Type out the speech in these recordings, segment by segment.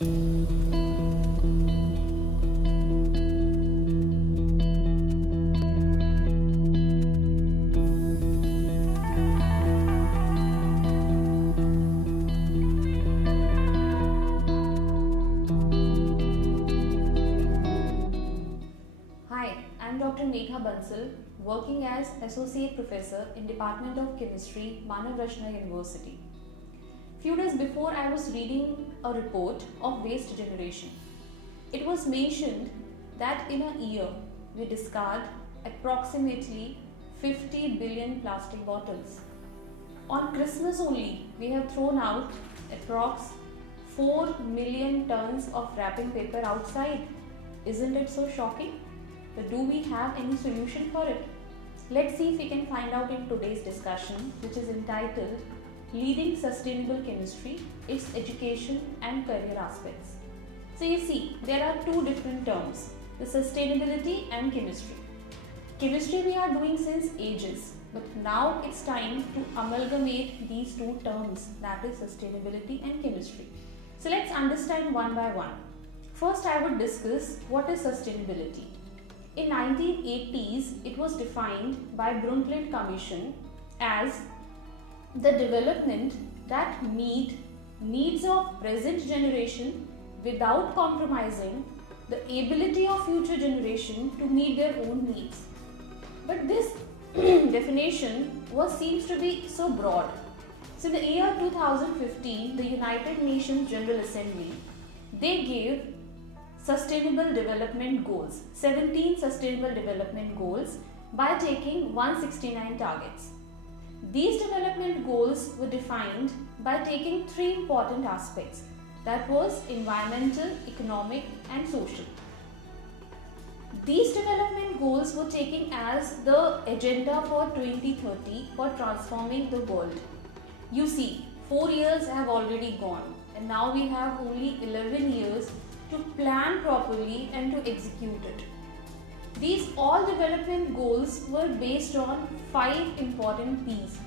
I'm Dr. Megha Bansal, working as Associate Professor in Department of Chemistry, Manav Rachna University. Few days before, I was reading a report of waste generation. It was mentioned that in a year, we discard approximately 50 billion plastic bottles. On Christmas only, we have thrown out approx 4 million tons of wrapping paper outside. Isn't it so shocking? But do we have any solution for it? Let's see if we can find out in today's discussion, which is entitled Leading Sustainable Chemistry, its Education and Career Aspects. So you see, there are two different terms, the sustainability and chemistry. Chemistry we are doing since ages, but now it's time to amalgamate these two terms, that is sustainability and chemistry. So let's understand one by one. First, I would discuss what is sustainability. In 1980s, it was defined by Brundtland Commission as the development that meet needs of present generation without compromising the ability of future generation to meet their own needs. But this definition seems to be so broad. So in the year 2015, the United Nations General Assembly, they gave Sustainable Development Goals, 17 Sustainable Development Goals by taking 169 targets. These development goals were defined by taking three important aspects, that was environmental, economic and social. These development goals were taken as the agenda for 2030 for transforming the world. You see, 4 years have already gone and now we have only 11 years to plan properly and to execute it. These all development goals were based on 5 important P's.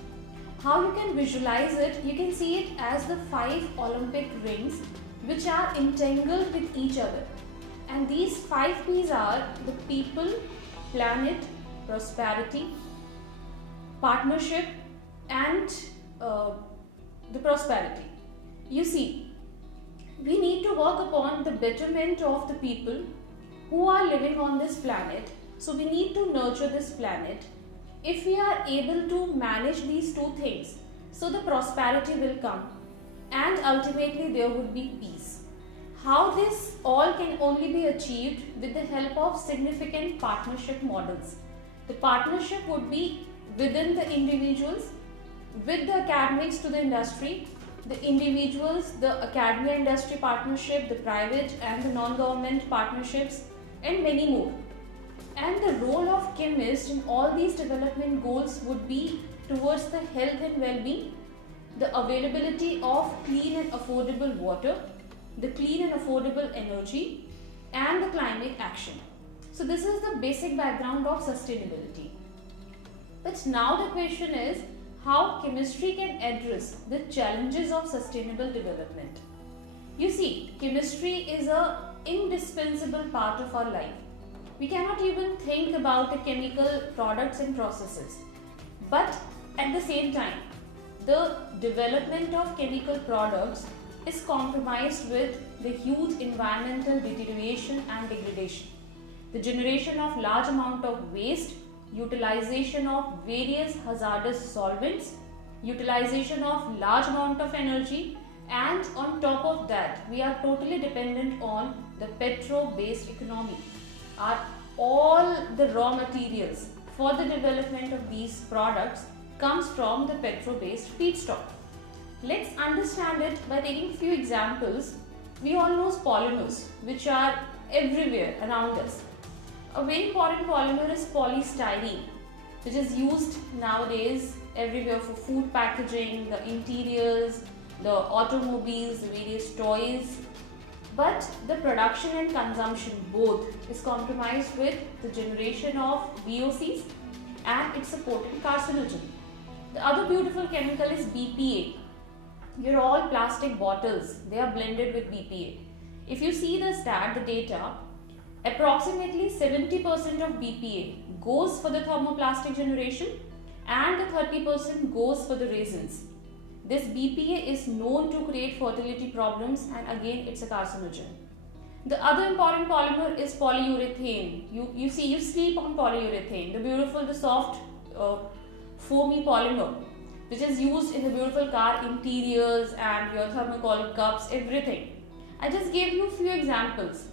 How you can visualize it, you can see it as the 5 Olympic rings which are entangled with each other. And these 5 P's are the people, planet, prosperity, partnership and the prosperity. You see, we need to work upon the betterment of the people who are living on this planet. So we need to nurture this planet. If we are able to manage these two things, so the prosperity will come and ultimately there would be peace. How this all can only be achieved with the help of significant partnership models. The partnership would be within the individuals, with the academics to the industry, the individuals, the academia industry partnership, the private and the non-government partnerships and many more. And the role of chemists in all these development goals would be towards the health and well-being, the availability of clean and affordable water, the clean and affordable energy and the climate action. So this is the basic background of sustainability. But now the question is, how chemistry can address the challenges of sustainable development. You see, chemistry is an indispensable part of our life. We cannot even think about the chemical products and processes. But at the same time, the development of chemical products is compromised with the huge environmental deterioration and degradation, the generation of large amount of waste, utilization of various hazardous solvents, utilization of large amount of energy, and on top of that we are totally dependent on the petro-based economy. All the raw materials for the development of these products comes from the petro-based feedstock. Let's understand it by taking few examples. We all know polymers which are everywhere around us. A very important polymer is polystyrene, which is used nowadays everywhere for food packaging, the interiors, the automobiles, the various toys. But the production and consumption both is compromised with the generation of VOCs and it's a potent carcinogen. The other beautiful chemical is BPA. Your all plastic bottles, they are blended with BPA. If you see the data, approximately 70% of BPA goes for the thermoplastic generation and the 30% goes for the resins. This BPA is known to create fertility problems, and again it's a carcinogen. The other important polymer is polyurethane. You sleep on polyurethane, the beautiful, the soft, foamy polymer, which is used in the beautiful car interiors and your thermocol cups, everything. I just gave you a few examples,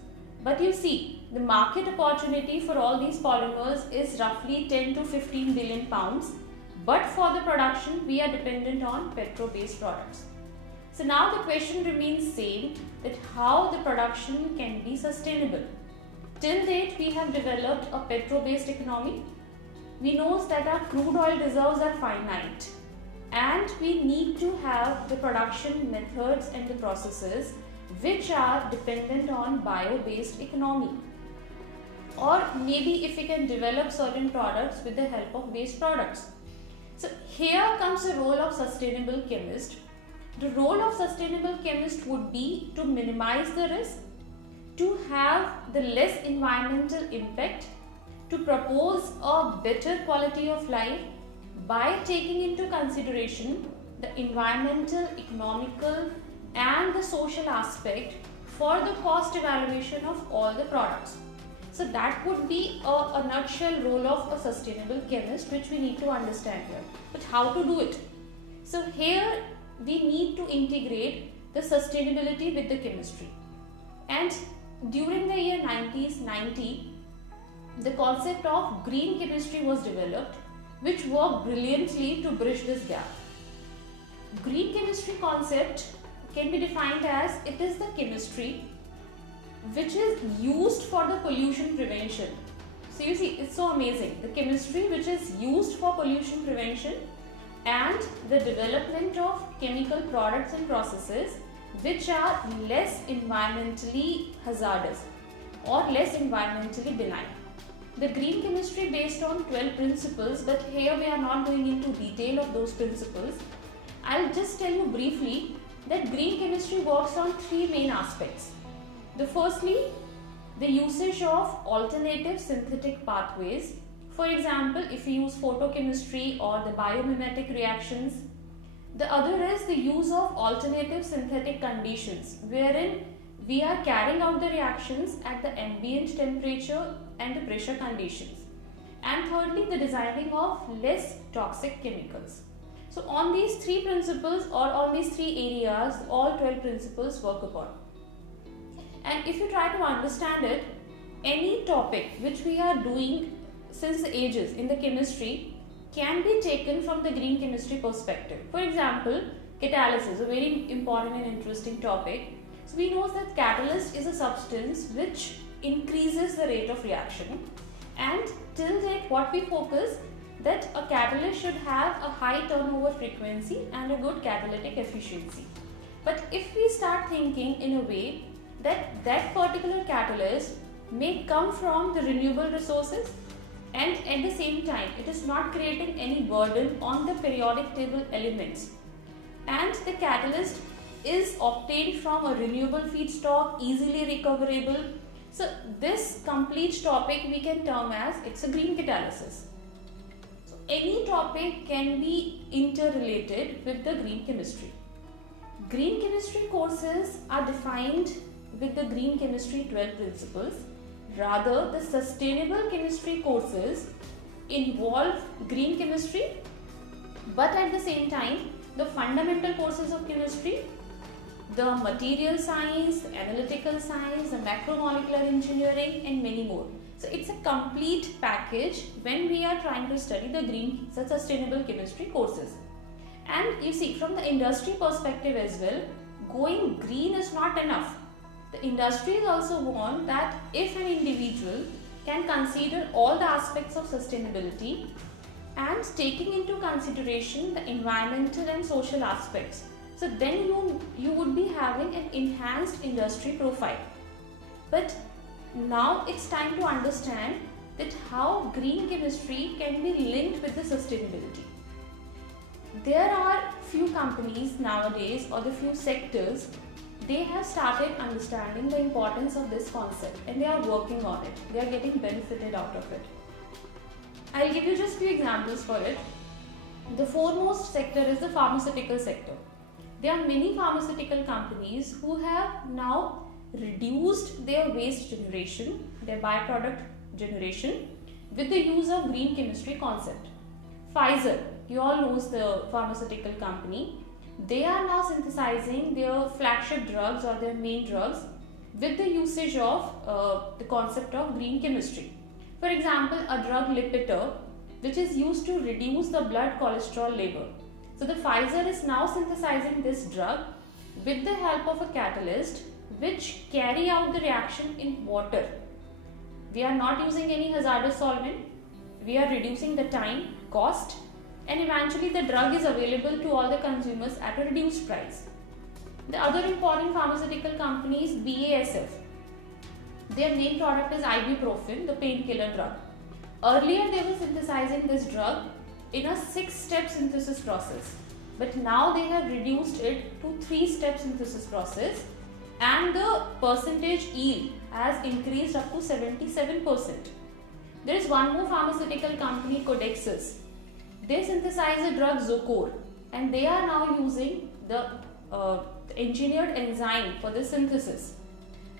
but you see the market opportunity for all these polymers is roughly 10 to 15 billion pounds, but for the production we are dependent on petro-based products. So now the question remains same, that how the production can be sustainable. Till date we have developed a petro-based economy. We know that our crude oil reserves are finite and we need to have the production methods and the processes which are dependent on bio-based economy. Or maybe if we can develop certain products with the help of waste products. So here comes the role of sustainable chemist. The role of sustainable chemist would be to minimize the risk, to have the less environmental impact, to propose a better quality of life by taking into consideration the environmental, economical and the social aspect for the cost evaluation of all the products. So that would be a nutshell role of a sustainable chemist, which we need to understand here. But how to do it? So here we need to integrate the sustainability with the chemistry. And during the year 1990, the concept of green chemistry was developed, which worked brilliantly to bridge this gap. Green chemistry concept can be defined as it is the chemistry which is used for the pollution prevention. So you see, it's so amazing. The chemistry which is used for pollution prevention and the development of chemical products and processes which are less environmentally hazardous or less environmentally benign. The green chemistry based on 12 principles, but here we are not going into detail of those principles. I'll just tell you briefly that green chemistry works on three main aspects. The firstly, the usage of alternative synthetic pathways. For example, if you use photochemistry or the biomimetic reactions. The other is the use of alternative synthetic conditions, wherein we are carrying out the reactions at the ambient temperature and the pressure conditions. And thirdly, the designing of less toxic chemicals. So on these three principles or on these three areas, all 12 principles work upon. And if you try to understand it, any topic which we are doing since the ages in the chemistry can be taken from the green chemistry perspective. For example, catalysis, a very important and interesting topic. So we know that catalyst is a substance which increases the rate of reaction, and till date what we focus that a catalyst should have a high turnover frequency and a good catalytic efficiency. But if we start thinking in a way that that particular catalyst may come from the renewable resources and at the same time it is not creating any burden on the periodic table elements, and the catalyst is obtained from a renewable feedstock, easily recoverable. So this complete topic we can term as it's a green catalysis. So any topic can be interrelated with the green chemistry. Green chemistry courses are defined with the green chemistry 12 principles. Rather, the sustainable chemistry courses involve green chemistry, but at the same time the fundamental courses of chemistry, the material science, the analytical science, the macromolecular engineering and many more. So it's a complete package when we are trying to study the sustainable chemistry courses. And you see, from the industry perspective as well, going green is not enough. The industries also want that if an individual can consider all the aspects of sustainability and taking into consideration the environmental and social aspects, so then you would be having an enhanced industry profile. But now it's time to understand that how green chemistry can be linked with the sustainability. There are few companies nowadays or the few sectors they have started understanding the importance of this concept and they are working on it. They are getting benefited out of it. I'll give you just few examples for it. The foremost sector is the pharmaceutical sector. There are many pharmaceutical companies who have now reduced their waste generation, their byproduct generation, with the use of green chemistry concept. Pfizer, you all know the pharmaceutical company. They are now synthesizing their flagship drugs or their main drugs with the usage of the concept of green chemistry. For example, a drug Lipitor, which is used to reduce the blood cholesterol level. So the Pfizer is now synthesizing this drug with the help of a catalyst which carry out the reaction in water. We are not using any hazardous solvent. We are reducing the time, cost, and eventually the drug is available to all the consumers at a reduced price. The other important pharmaceutical company is BASF. Their main product is ibuprofen, the painkiller drug. Earlier they were synthesizing this drug in a 6-step synthesis process, but now they have reduced it to 3-step synthesis process, and the percentage yield has increased up to 77%. There is one more pharmaceutical company, Codexis. They synthesize the drug Zocor, and they are now using the engineered enzyme for the synthesis.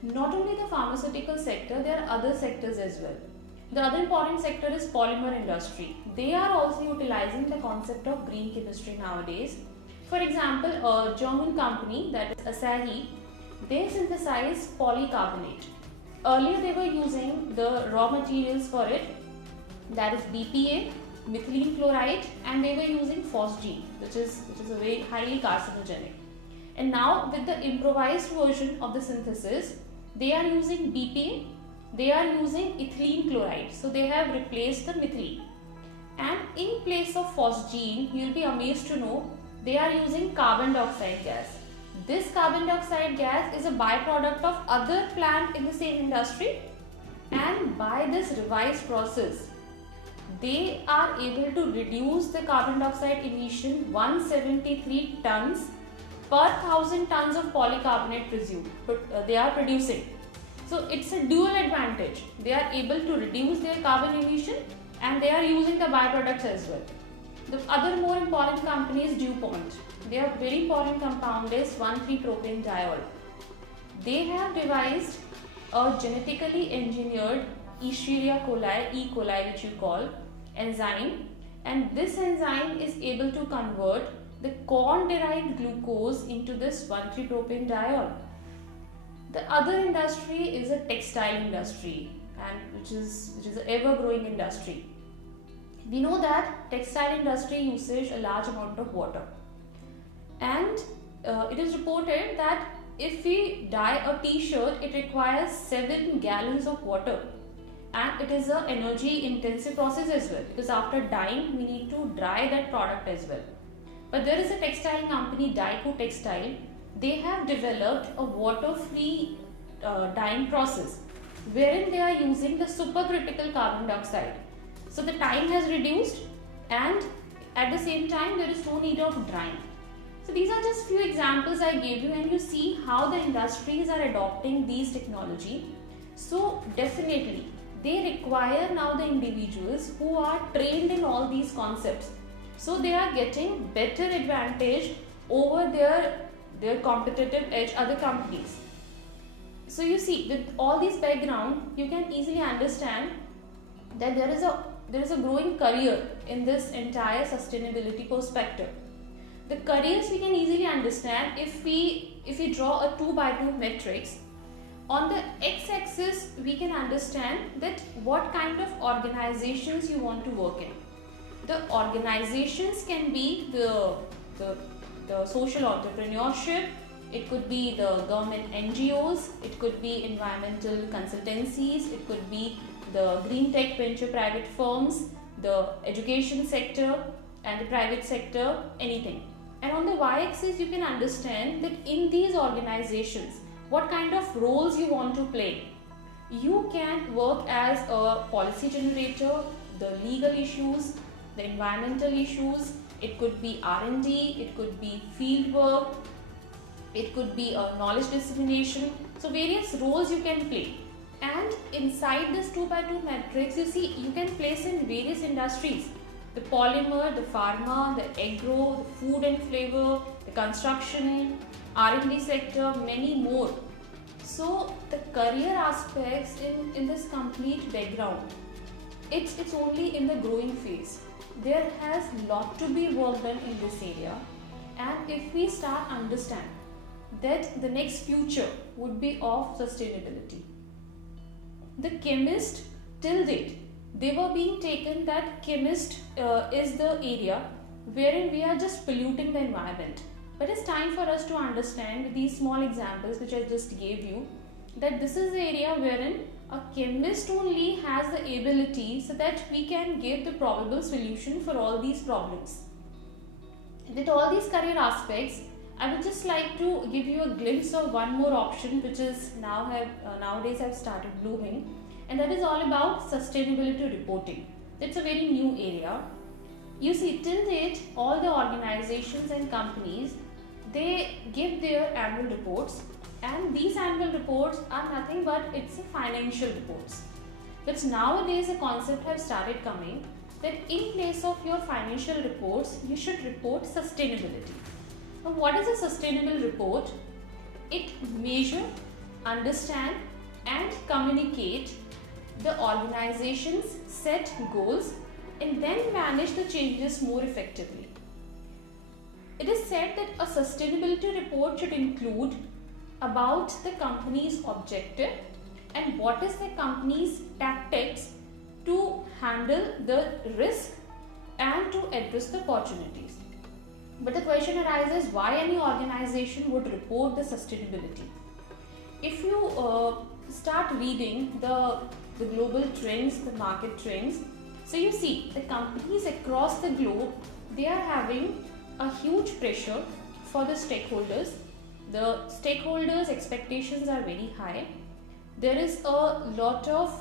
Not only the pharmaceutical sector, there are other sectors as well. The other important sector is polymer industry. They are also utilizing the concept of green chemistry nowadays. For example, a German company, that is Asahi, they synthesize polycarbonate. Earlier they were using the raw materials for it, that is BPA, methylene chloride, and they were using phosgene, which is a very highly carcinogenic. And now with the improvised version of the synthesis, they are using BPA, they are using ethylene chloride. So they have replaced the methylene. And in place of phosgene, you will be amazed to know they are using carbon dioxide gas. This carbon dioxide gas is a byproduct of other plant in the same industry, and by this revised process, they are able to reduce the carbon dioxide emission 173 tons per 1000 tons of polycarbonate they are producing. So it's a dual advantage. They are able to reduce their carbon emission and they are using the byproducts as well. The other more important company is DuPont. Their very important compound is 1,3-propane-diol. They have devised a genetically engineered Escherichia coli, E. coli which you call, enzyme, and this enzyme is able to convert the corn-derived glucose into this 1,3-propane-diol. The other industry is a textile industry, and which is an ever-growing industry. We know that textile industry uses a large amount of water, and it is reported that if we dye a t-shirt, it requires 7 gallons of water, and it is an energy intensive process as well, because after dyeing we need to dry that product as well. But there is a textile company, Daiku Textile. They have developed a water-free dyeing process wherein they are using the supercritical carbon dioxide. So the time has reduced, and at the same time there is no need of drying. So these are just few examples I gave you, and you see how the industries are adopting these technology. So definitely they require now the individuals who are trained in all these concepts. So they are getting better advantage over their competitive edge other companies. So you see, with all these background, you can easily understand that there is a growing career in this entire sustainability perspective. The careers we can easily understand if we draw a 2x2 matrix. On the x-axis, we can understand that what kind of organizations you want to work in. The organizations can be the social entrepreneurship, it could be the government NGOs, it could be environmental consultancies, it could be the green tech venture private firms, the education sector and the private sector, anything. And on the y-axis, you can understand that in these organizations, what kind of roles you want to play. You can work as a policy generator, the legal issues, the environmental issues, it could be R&D, it could be field work, it could be a knowledge dissemination. So various roles you can play. And inside this 2x2 matrix, you see you can place in various industries: the polymer, the pharma, the agro, the food and flavor, the construction, R&D sector, many more. So the career aspects in this complete background, it's only in the growing phase. There has lot to be work done in this area, and if we start understand that the next future would be of sustainability. The chemist, till date, they were being taken that chemist is the area wherein we are just polluting the environment. But it's time for us to understand with these small examples which I just gave you, that this is the area wherein a chemist only has the ability so that we can give the probable solution for all these problems. With all these career aspects, I would just like to give you a glimpse of one more option which is nowadays have started blooming, and that is all about sustainability reporting. It's a very new area. You see, till date, all the organizations and companies, they give their annual reports, and these annual reports are nothing but it's a financial reports. But nowadays a concept has started coming that in place of your financial reports, you should report sustainability. Now, what is a sustainable report? It measure, understand and communicate the organization's set goals and then manage the changes more effectively. It is said that a sustainability report should include about the company's objective and what is the company's tactics to handle the risk and to address the opportunities. But the question arises, why any organization would report the sustainability? If you start reading the global trends, the market trends, so you see the companies across the globe, they are having a huge pressure for the stakeholders. The stakeholders' expectations are very high. There is a lot of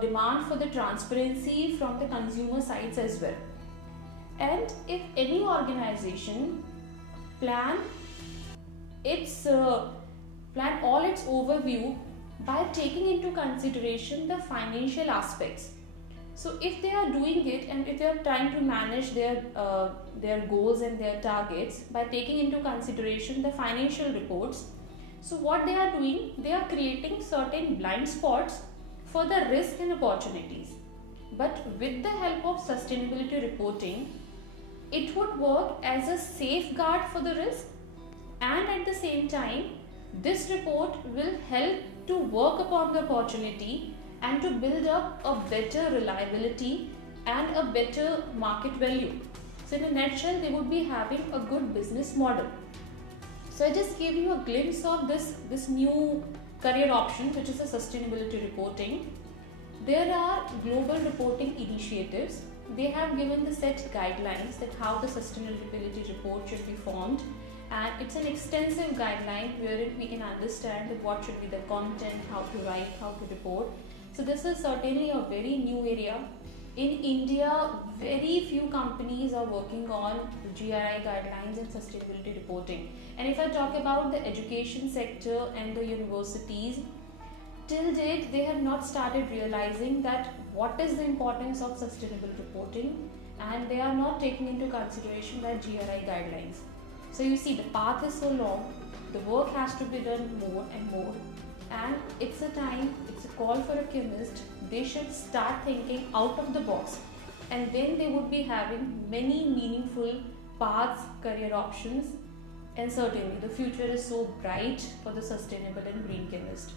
demand for the transparency from the consumer sides as well. And if any organization plan all its overview by taking into consideration the financial aspects. So if they are doing it and if they are trying to manage their goals and their targets by taking into consideration the financial reports, so what they are doing, they are creating certain blind spots for the risk and opportunities. But with the help of sustainability reporting, it would work as a safeguard for the risk, and at the same time this report will help to work upon the opportunity and to build up a better reliability and a better market value. So in a nutshell, they would be having a good business model. So I just gave you a glimpse of this new career option, which is a sustainability reporting. There are global reporting initiatives. They have given the set guidelines that how the sustainability report should be formed, and it's an extensive guideline wherein we can understand that what should be the content, how to write, how to report. So this is certainly a very new area. In India, very few companies are working on GRI guidelines and sustainability reporting. And if I talk about the education sector and the universities, till date they have not started realizing that what is the importance of sustainable reporting, and they are not taking into consideration that GRI guidelines. So you see, the path is so long, the work has to be done more and more, and it's a call for a chemist. They should start thinking out of the box, and then they would be having many meaningful paths, career options, and certainly the future is so bright for the sustainable and green chemist.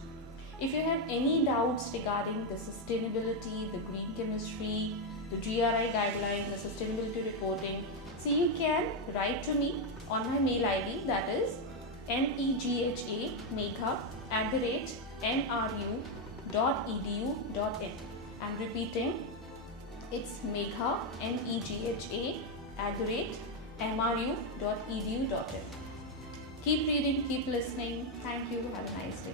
If you have any doubts regarding the sustainability, the green chemistry, the GRI guidelines, the sustainability reporting, so you can write to me on my mail ID, that is megha@mru.edu.in. I'm repeating, it's megha@mru.edu.in. Keep reading, keep listening. Thank you. Have a nice day.